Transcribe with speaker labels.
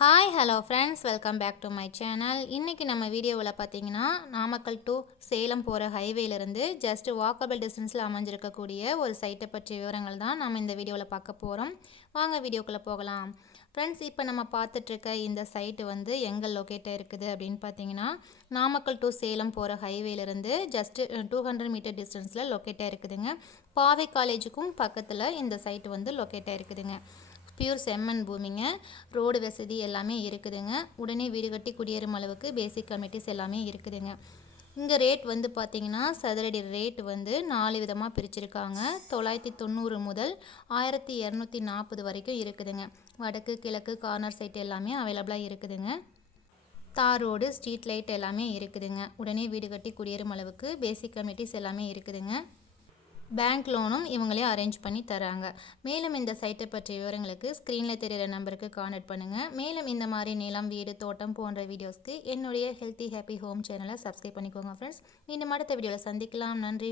Speaker 1: Hi hello friends welcome back to my channel இன்றைக்கி நம்ம வீடியோவில் பார்த்தீங்கன்னா நாமக்கல் டு சேலம் போகிற ஹைவேலேருந்து ஜஸ்ட் வாக்கபிள் டிஸ்டன்ஸில் அமைஞ்சிருக்கக்கூடிய ஒரு சைட்டை பற்றிய விவரங்கள் தான் நம்ம இந்த வீடியோவில் பார்க்க போகிறோம் வாங்க வீடியோக்குள்ளே போகலாம். ஃப்ரெண்ட்ஸ் இப்போ நம்ம பார்த்துட்ருக்க இந்த சைட்டு வந்து எங்கே லொக்கேட்டாக இருக்குது அப்படின்னு பார்த்தீங்கன்னா நாமக்கல் டு சேலம் போகிற ஹைவேலேருந்து ஜஸ்ட்டு டூ ஹண்ட்ரட் மீட்டர் டிஸ்டன்ஸில் லொக்கேட்டாக இருக்குதுங்க. பாவை காலேஜுக்கும் பக்கத்தில் இந்த சைட்டு வந்து லொக்கேட்டாக இருக்குதுங்க. பியூர் செம்மண் பூமிங்க. ரோடு வசதி எல்லாமே இருக்குதுங்க. உடனே வீடு கட்டி குடியேறும் அளவுக்கு பேசிக் கமிட்டிஸ் எல்லாமே இருக்குதுங்க. இங்கே ரேட் வந்து பார்த்திங்கன்னா சதுரடி ரேட் வந்து நாலு விதமாக பிரிச்சிருக்காங்க. தொள்ளாயிரத்தி தொண்ணூறு முதல் ஆயிரத்தி இரநூத்தி நாற்பது வரைக்கும் இருக்குதுங்க. வடக்கு கிழக்கு கார்னர் சைட் எல்லாமே அவைலபிளாக இருக்குதுங்க. தார் ரோடு ஸ்ட்ரீட் லைட் எல்லாமே இருக்குதுங்க. உடனே வீடு கட்டி குடியேறும் அளவுக்கு பேசிக் கமிட்டிஸ் எல்லாமே இருக்குதுங்க. பேங்க் லோனும் இவங்களே அரேஞ்ச் பண்ணி தராங்க. மேலும் இந்த சைட்டை பற்றிய விவரங்களுக்கு ஸ்க்ரீனில் தெரிகிற நம்பருக்கு கான்டாக்ட் பண்ணுங்கள் மேலும் இந்த மாதிரி நிலம் வீடு தோட்டம் போன்ற வீடியோஸ்க்கு என்னுடைய ஹெல்த்தி ஹாப்பி ஹோம் சேனலை சப்ஸ்கிரைப் பண்ணிக்கோங்க ஃப்ரெண்ட்ஸ் இந்த அடுத்த வீடியோவில் சந்திக்கலாம். நன்றி